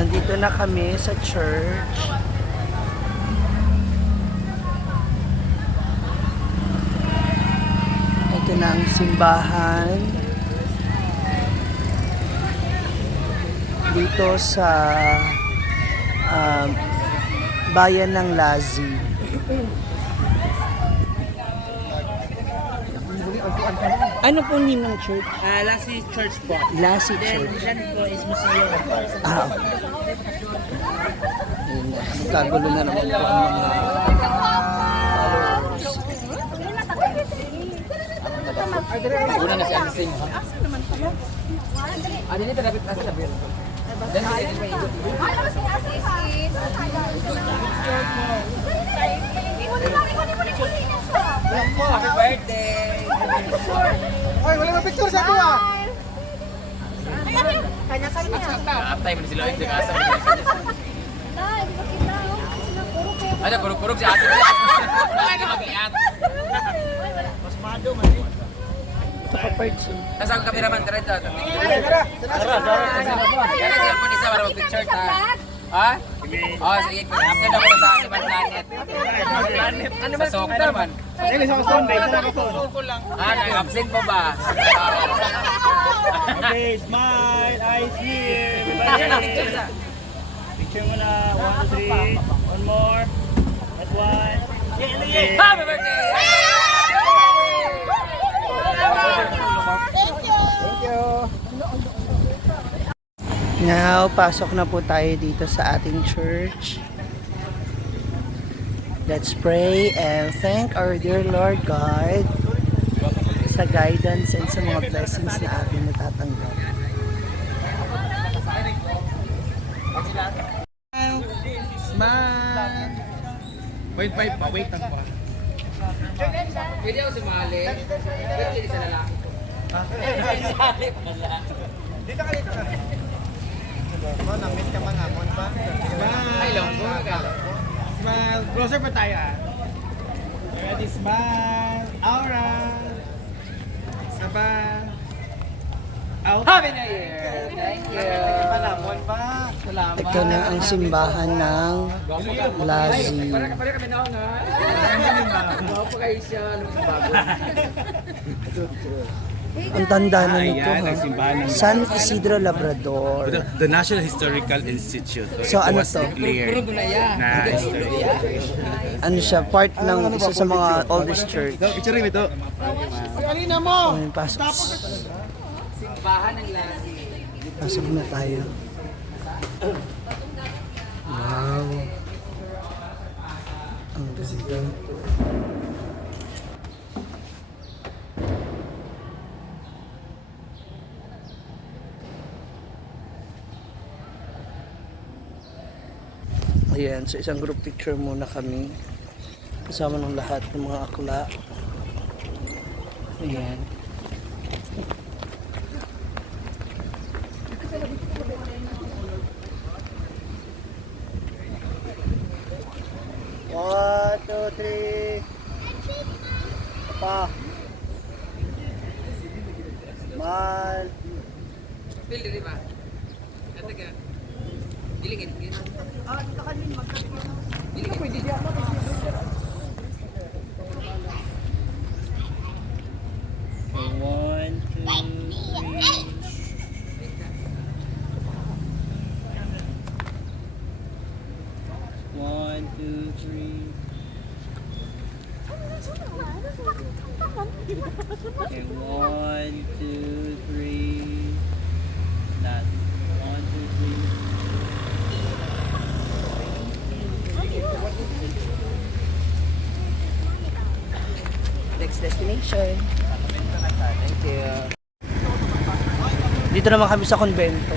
Nandito na kami sa church. Ito na ang simbahan dito sa bayan ng Lazi. Ano po name ng church? Lassie Church po. Lassie Then, Church. dyan po is museum. Ah, ayun na. Kagulo na naman po ang mga followers. Una na si Anising. Ano nito dapat nasa tabi? Dan ini may ikot. Happy birthday. Oy, wala na picture sa tuwa. Atay mo sila ito kasa. Ada puruk-puruk si ate. Lagi mag-iat. Nasa ang cameraman tara dito. Kaya cellphone isa para mag-picture ta. Ha? Oh, sige. Upload ako sa Animal Planet. Ano ba? Sa Sok naman. Ini sa Sunday, sa phone. Absent mo ba? Okay, smile, eyes here. Picture mo na. 1, 2, 3. One more. That one. Okay. Happy birthday! Thank you. Now, pasok na po tayo dito sa ating church. Let's pray and thank our dear Lord God sa guidance and sa mga blessings na ating natatanggap. Smile. Wait pa. Wait lang pa. Pwede ako sumali. Pwede sa lalaki ko. Sumali pala. Dito ka. Oh, na-meet ka man hamon pa. Ay, long ko ka. Smile. Closer pa tayo ah. Ready, smile. Aura. Saba. Out. Happy New Year! Thank you! Hamon pa. Salamat. Ito na ang simbahan ng Lazi. Para kami na nga. Gwapo kayo siya. Bago. Ang tanda na nito, Ayan, ang ha? simbahan ng San Isidro Labrador. the National Historical Institute. So, It ano was to? declared na history. Ano siya? Part ng isa sa mga oldest church. Picture rin ito. Kanina mo. Ayun, pasok. Simbahan ng Lassie. Pasok na tayo. Wow. Ang ganda. Ayan, so isang group picture muna kami. Kasama ng lahat ng mga akla. Ayan. One, two, three. Pa. Smile. Pil, di ba? Ate ka. Dilingin. One, two, three. One, two, three. Okay, one, two, three. Last. One, two, three. Next destination. Thank you. Dito naman kami sa konbento.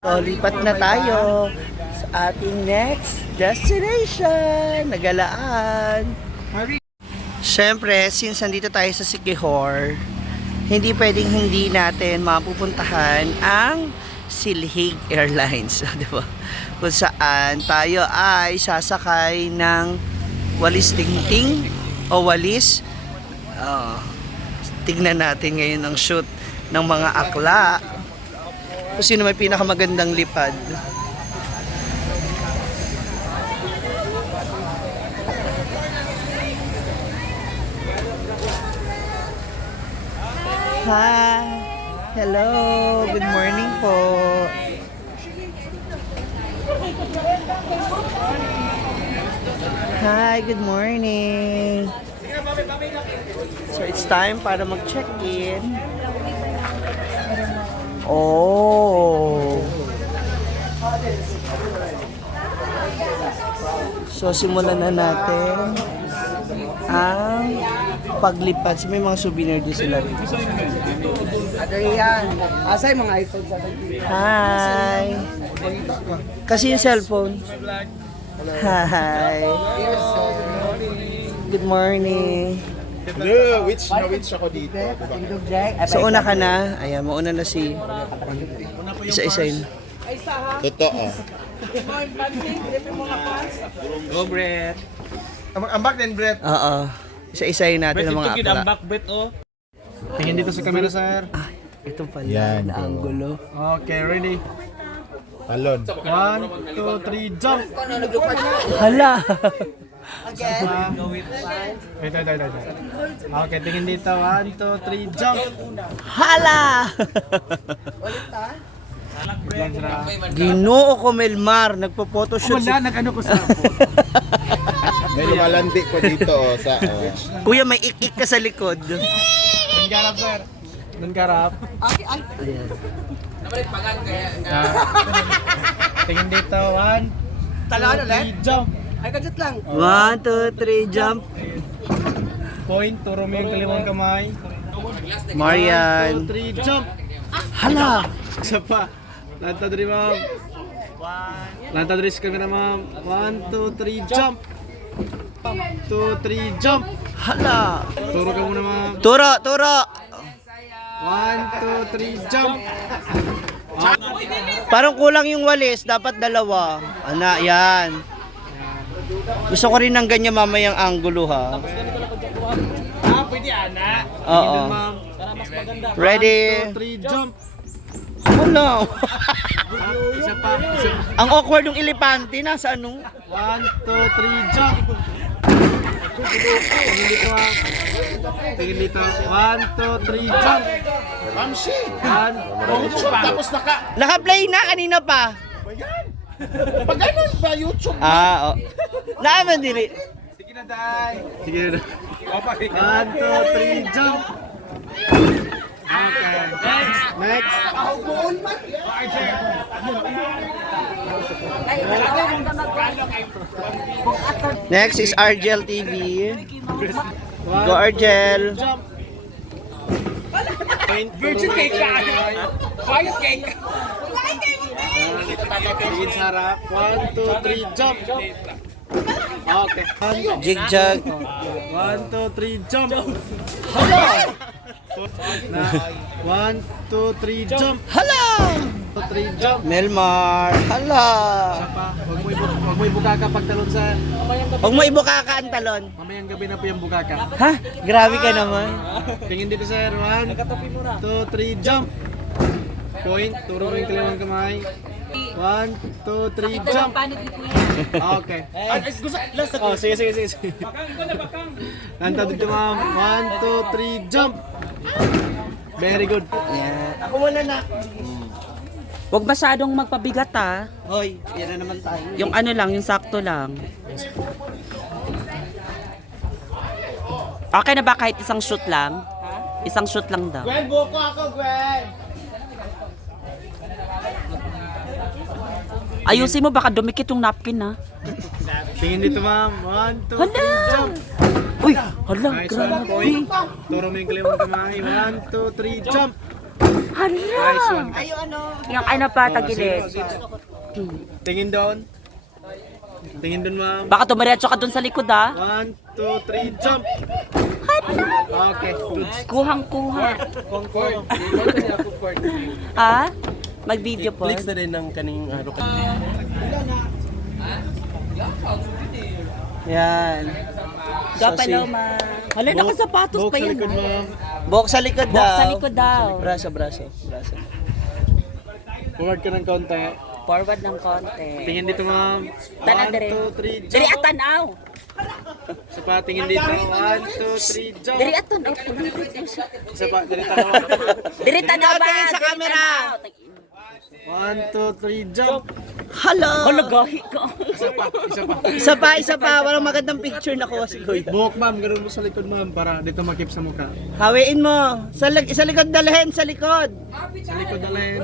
So, lipat na tayo sa ating next destination, Nagalaan. Siyempre, since nandito tayo sa Siquijor, hindi pwedeng hindi natin mapupuntahan ang Silhig Airlines, di ba? Kung saan tayo ay sasakay ng walis tingting o walis. Tignan natin ngayon ang shoot ng mga akla. Kung sino may pinakamagandang lipad. Hi! Hello! Good morning po! Hi! Good morning! So it's time para mag-check-in. Oh! So simulan na natin ang paglipad. So, may mga souvenir din sila rin. Asay mga iPhone sa Hi! Kasi yung cellphone. Hi! Good morning! Hello, which ako dito? So una ka na. Ayan, mauna na si isa-isayin. Totoo. Go, Brett. Ambak din, Brett. Oo. Isa-isayin natin ang mga akla. Ambak, Brett, oh. Tingin dito sa camera, sir. Ito pala, Yan, na angulo. Okay, ready? Talon. 1, 2, 3, jump! Hala! Wait. Okay, tingin dito. 1, 2, 3, jump! Hala! Lang sila. Ginoo ko, Melmar. Nagpo-photoshoot si... nag-ano ko sa May lumalandi ko dito sa Kuya, may ik-ik ka sa likod. Doon garap, sir. Doon garap. Ayan. Tingin dito. 1, 2, 3, jump! 1, 2, 3, jump. Point, turo mo yung kalimang kamay. 1, Marian. 2, 3, jump! Hala! Isa pa. Lanta diri, ma'am. Lanta diri sa camera, ma'am. 1, 2, 3, jump! 2, 3, jump! Hala! Turo ka muna, ma'am. Turo, turo! 1, 2, 3, jump! Parang kulang yung walis. Dapat dalawa. Ana, yan. Gusto ko rin ng ganyan mamayang angulo, ha? Pwede, ana. Oo. Ma'am. Ready? 1, 2, 3, jump! Hala! Isa pa. Ang awkward ng elepante. Nasa ano? 1, 2, 3, jump! Tingin dito, ma'am. Tingin dito. 1, 2, 3, jump! Mamsi! 1, 2, Tapos Naka-play na kanina pa. pag ano ba YouTube? Ah, oh. Naaman dili. Sige na, Day. Sige na. 1, 2, 3, jump! Okay. Next. Next is Argel TV. Go Argel. Jump! Virgin cake ka! Quiet cake! Tingin sa harap. 1, 2, 3, jump! Okay. Jigjag. 1, 2, 3, jump! 1, 2, 3, jump! Hala! 2, 3, jump! Melmar. Hala! Huwag mo ibukaka pag talon sa... Huwag mo ibukaka ang talon. Mamayang gabi na po yung bukaka. Ha? Grabe ka naman. Tingin dito, sir. 1, 2, 3, jump! Point. Turo mo yung kalimang kamay. 1, 2, 3, jump! Okay. Oh, sige. Lanta dito, ma'am. 1, 2, 3, jump! Very good. Yan. Ako muna na. Huwag masyadong magpabigat ha. Hoy, yan na naman tayo. Yung ano lang, yung sakto lang. Okay na ba kahit isang shoot lang? Isang shoot lang daw. Gwen, buko ako, Gwen! Ayusin mo, baka dumikit yung napkin ha. Tingin dito ma'am. 1, 2, Hala! 3, jump. Uy, hala, Nice one, grabe. point. Turo mo yung kaliwang kamay. 1, 2, 3, jump. Hala! Nice one. Yung ano pa, Oh, tagilid. Tingin doon. Tingin doon ma'am. Baka tumiretso ka dun sa likod ha. 1, 2, 3, jump. Okay, good. Kuhang-kuha. Concord. Ha? Mag-video po. na rin ng kaning ano. Yan. Gapaloma. Hala, nakasapatos Buhok pa sa yan. likod ha? ma'am. Buhok sa likod daw. Buhok sa likod daw. Braso. Forward ka ng konti. Forward ng konti. Tingin dito ma'am. Tanaw 1, dire. 2, 3, Diri jump. at tanaw. Isa pa, tingin dito. 1, 2, 3, jump. Diri at tanaw. Isa pa, dali tanaw. Diri tanaw ba? Tingin sa Diri camera. tanaw. 1, 2, 3, jump. Hala! Hala, gahi ka. Isa pa. Isa pa. Walang magandang picture na kuha si Kuya. Buhok ma'am, ganun mo sa likod ma'am para dito makip sa mukha. Hawiin mo. Sa likod dalhin, sa likod. Sa likod alin.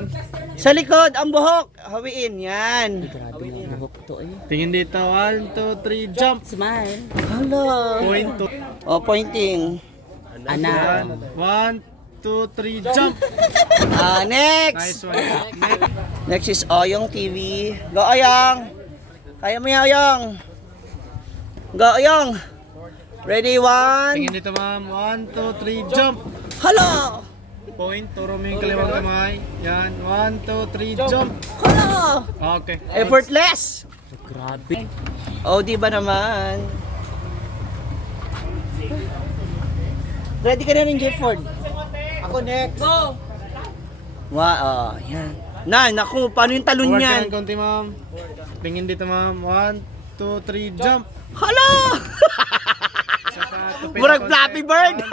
Sa likod, ang buhok. Hawiin, yan. Grabe na buhok to eh. Tingin dito. 1, 2, 3, jump. Smile. Hala. Point to. O, pointing. Anak. 1, 2, 3, jump. Next. Nice one. Next is Oyong TV. Go, Oyong. Kaya mo yan, Oyong. Go, Oyong. Ready, 1. Tingin dito ma'am. 1, 2, 3, jump. Hala. Point. Turo mo yung kaliwang kamay. Yan. 1, 2, 3, jump. Hala. Okay. Effortless. Grabe. O, di ba naman? Ready ka na rin, Jefford? Ako next. Go! Wow, yan. Naku, paano yung talon Forward ka niyan? ng konti ma'am. Tingin dito ma'am. 1, 2, 3, jump. Hala! Isa pa, tupin Murag ng konti. Flappy Bird. 1, 2,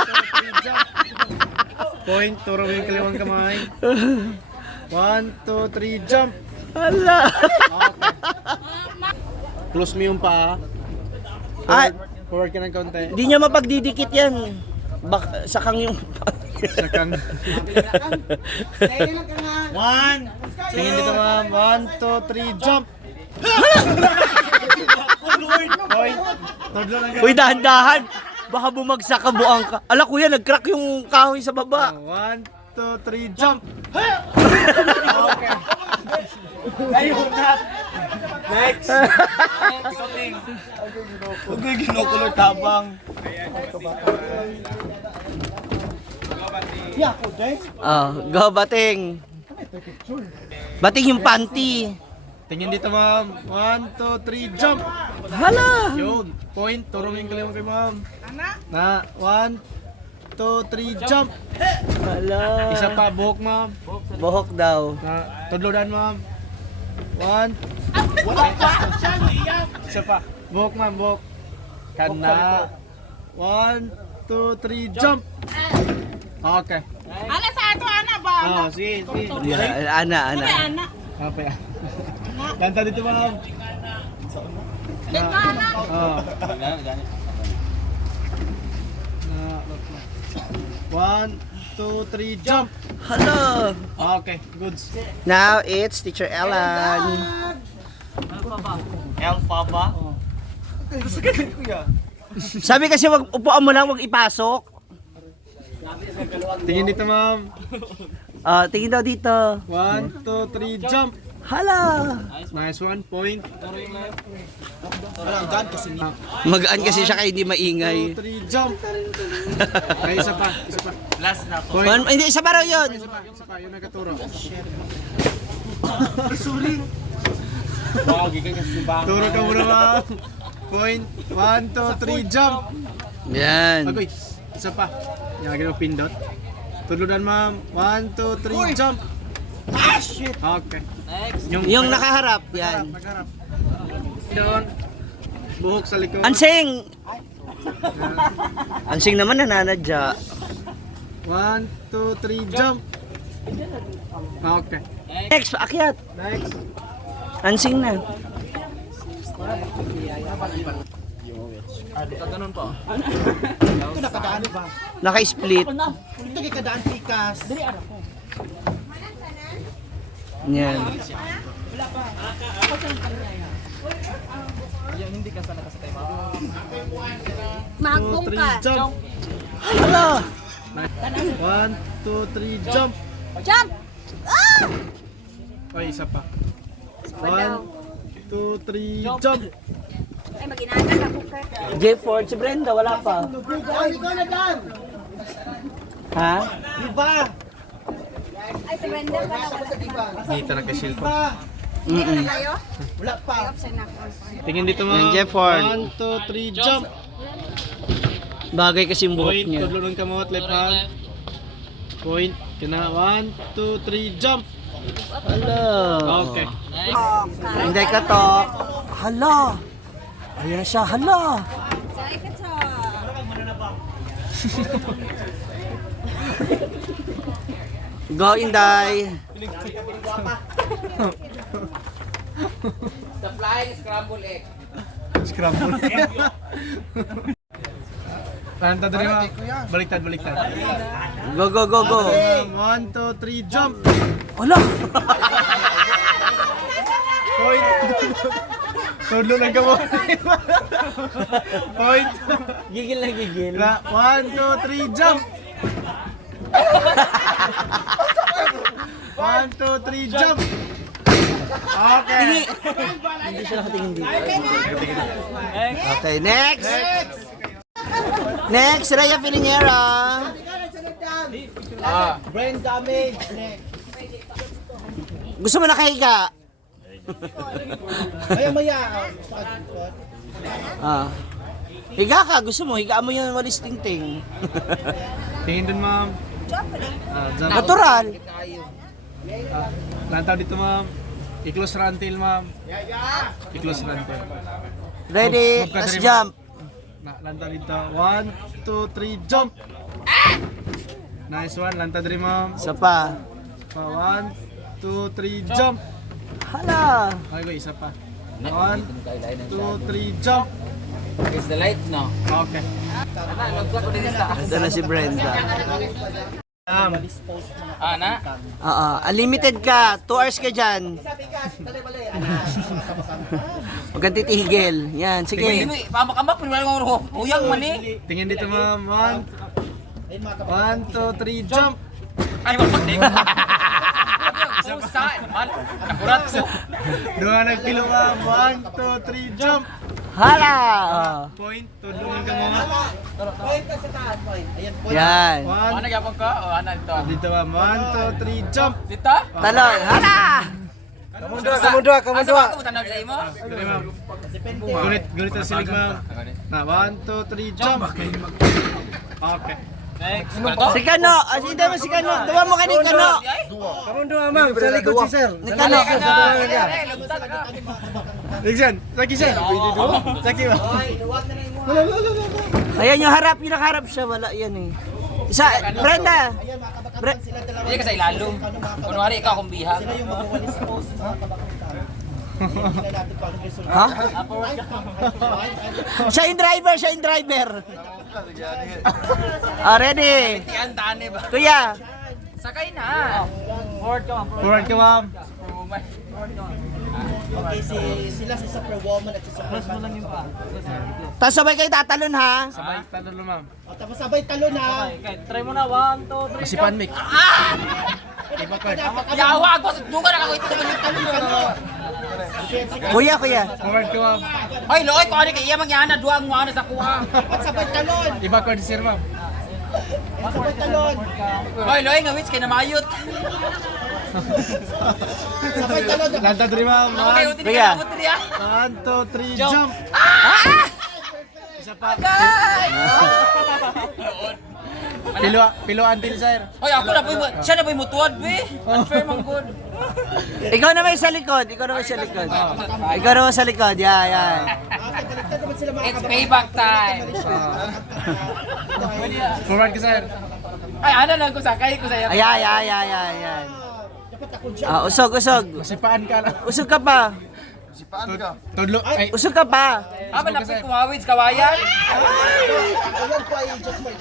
3, jump. Point. Turo mo yung kaliwang kamay. 1, 2, 3, jump. Hala! Okay. Close mo yung paa. Ay, Forward ka ng konti. di niya mapagdidikit yan. Sakang yung... Sakang. 1. Tingin dito ma'am. 1, 2, 3, jump. Point. Todlo lang Uy, dahan-dahan. Baka bumagsak ka, buang ka. Ala, kuya, nag-crack yung kahoy sa baba. 1, 2, 3, jump. Okay. Ayun na. Next. Huwag yung ginukulor tabang. Go, bating. Bating yung panty. Tingin dito ma'am. 1, 2, 3, jump. Hala! Yun. Point. Turo mo yung kaliwang kay ma'am. Na. 1, 2, 3, jump. Hala! Isa pa. Buhok ma'am. Buhok daw. Na. Tudlodan ma'am. 1. Isa pa. Buhok ma'am. Buhok. Kana. 1, 2, 3, jump. Okay. Ana sa ato ana ba? Oh, sige. Yeah, ana. Okay. Kanta dito ma'am. Oh. 1, 2, 3, jump. Hala! Okay, good. Now it's Teacher Ellen. Sabi kasi wag upuan mo lang, wag ipasok. Tingin dito ma'am. Tingin daw dito. 1, 2, 3, jump. Hala! Nice one. Point. Magaan kasi siya kaya hindi maingay. 2, 3, jump. Ay, isa pa. Isa pa. Last na po. Point. Hindi, isa pa raw yun. Isa pa. Yung nagkaturo. Turo ka muna ma'am. Point. 1, 2, 3, jump. Yan. Agoy. Isa pa. Yung agad pindot. Tuludan ma'am. 1, 2, 3, jump. Ah, shit. Okay. Yung nakaharap, yan. Nagharap. Doon. Buhok sa likod. Ansing! Ansing naman nananadya. 1, 2, 3, jump. Okay. Next, paakyat. Next. Ansing na. Naka-split. Ito kay kadaan pikas. Yan. Two, three, jump. Hala! 1, 2, 3, jump. Jump! Oy, isa pa. 1, 2, 3, jump. Ay, mag-inaangat ako ka. J4, si Brenda, wala pa. Ha? Ay, si Brenda pa na wala. Dito na kay Shilpa. Mm-mm. Kayo? Wala pa. Option ako. Tingin dito Yan, mga. Jefford. 1, 2, 3, jump. Bagay kasi yung buhok Point, niya. tudlulong ka mo at left hand. Point, kina 1, 2, 3, jump. Hala! Okay. Hindi ka to. Hala! Ayan na siya, hala! Sorry ka to. Go, Inday! The flying scramble egg. Scramble. Tanta dali mo. Baliktad, baliktad. Go, go, go, go! 1, 2, 3, jump. Hala! Point. Tudlulong ka mo. Point. Gigil na gigil. 1, 2, 3, jump. 1, 2, 3, jump. Okay. Hindi siya nakatingin dito. Okay, next! Next, Rhea Filingera. Brain damage. Gusto mo nakahiga? Maya-maya. Ah. Higa ka, gusto mo, higaan mo yung walis ting-ting. Tingin dun, ma'am. Jump. Natural. Lantaw dito, ma'am. I-close rantil, ma'am. I-close rantil. Ready, Move ka let's dali, jump. Lantaw dito. 1, 2, 3, jump. Nice one. Lantaw dali, ma'am. Isa pa. 1, 2, 3, jump. Hala. Okay, go, isa pa. 1, 2, 3, jump. Is the light no? Okay. Ana, nagplug ko din sa. Ito na si Brenda. Ana? Oo, unlimited ka. 2 hours ka dyan. Huwag kang titigil. Yan, sige. Hindi, pamak-amak, pinwala ko ro. Uyang mani. Tingin dito, ma'am. 1, 2, 3, jump. Ay, maputik. Susa, man. Nakurat so. Dua nagpilo, ma'am. 1, 2, 3, jump. Hala. Point. Tudulungan ka, ma'am. Yan. Ano 1, gyapon ka? O ana dito. dito, ma'am. 1, 2, 3, jump. Dito? Talon. Hala. Kamundwa. Ako tanong sa imo. Dali, ma'am. Gunit ang silig, ma'am. Na, 1, 2, 3, jump. Okay. Next. Si Kano. Hindi mo si Kano. Duwa mo ka ni Kano. Sa likod si Sir. Ni Kano. Ligsan. Saki, Sir. Saki, ma'am. Ayan yung harap. Yung nakaharap siya. Wala yan eh. Isa. Brenda. Hindi ka sa ilalong. Kunwari ikaw akong bihag. Ha? Siya yung driver. Siya yung driver. Ready? Tiyan ba? Kuya. Sakay na. Forward ka, Forward ka, ma'am. Okay, sila si Superwoman at si Superman. Tapos sabay kayo tatalon ha. Sabay, talon, ma'am. Tapos sabay talon ha. Masipan, Mick. Yawa ako. Duga na ako ito. Kuya, kuya. Forward ka, ma'am. Hoy, loy ko ani kay iya mangyana duang mo ana sa kuha. Sabay talon. Ibackward si Sir, ma'am. Sabay talon. Hoy, loy nga wits kay na mayot. Sabay talon. Lantad rin, ma'am. Ako kayo 1, tiniya mo tiniya. 2, 3, jump. Isa pa. Pilo until, Sir. Hoy, ako na po siya na po mutuad be. Unfair man good. Ikaw naman sa likod. Ikaw naman sa likod. Ikaw naman sa likod. Yan, yan. Baliktad naman sila mga It's payback time. Forward ka, Sir. Ay, ano lang ko sakay ko sa iya. Ayan, ayan, ayan, ayan. Usog, usog. Masipaan ka lang. Usog ka pa. Tudlo. Ay, Usog ka pa. Aba na po kumawid kawayan.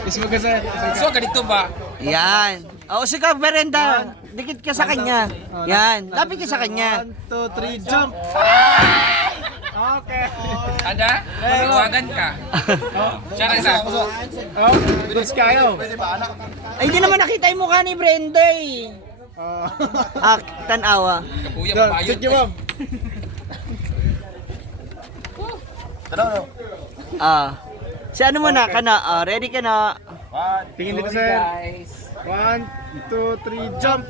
ismo ka, Sir. So ganito ba? Yan. Usog ka, Brenda. dikit ka sa kanya. Yan, lapit ka sa kanya. 1, 2, 3, jump! Okay. Ada? Tawagan ka. Siya na isa. Oh, let's kayo. Ay, hindi naman nakita yung mukha ni Brenda eh. Ah, tanawa. Kapuya, Go, mapayot. sit you, ma'am. Ah. Si ano muna, ka na? Ah, ready ka na? Tingin dito, sir. 1, 2, 3, jump!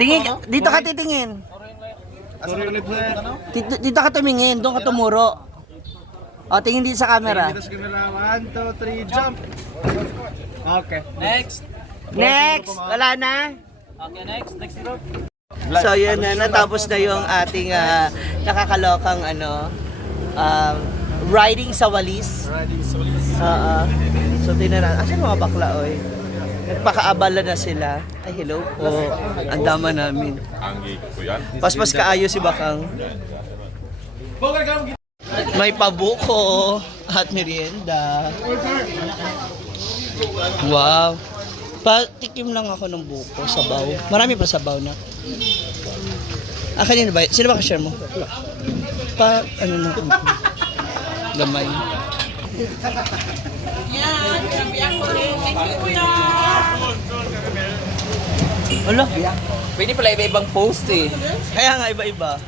Tingin, dito ka titingin. Sorry ulit, sir. Dito ka tumingin, doon ka tumuro. O, tingin dito sa camera. Tingin dito sa camera. 1, 2, 3, jump! Okay. Next. Next! Wala na? Okay, next. Next group. So, yun na. Natapos na yung ating nakakalokang riding sa walis. Oo. So, tingnan natin. Asan mga bakla, oy? Nagpakaabala na sila. Ay, hello po. Ang dama namin. Paspas kaayo si Bakang. May pabuko at merienda. Wow. Patikim lang ako ng buko, sabaw. Marami pa sabaw na. Ah, kanina ba? Sino ba ka-share mo? Ano na? Gamay. Ala, Pwede pala iba-ibang post eh. kaya nga iba-iba.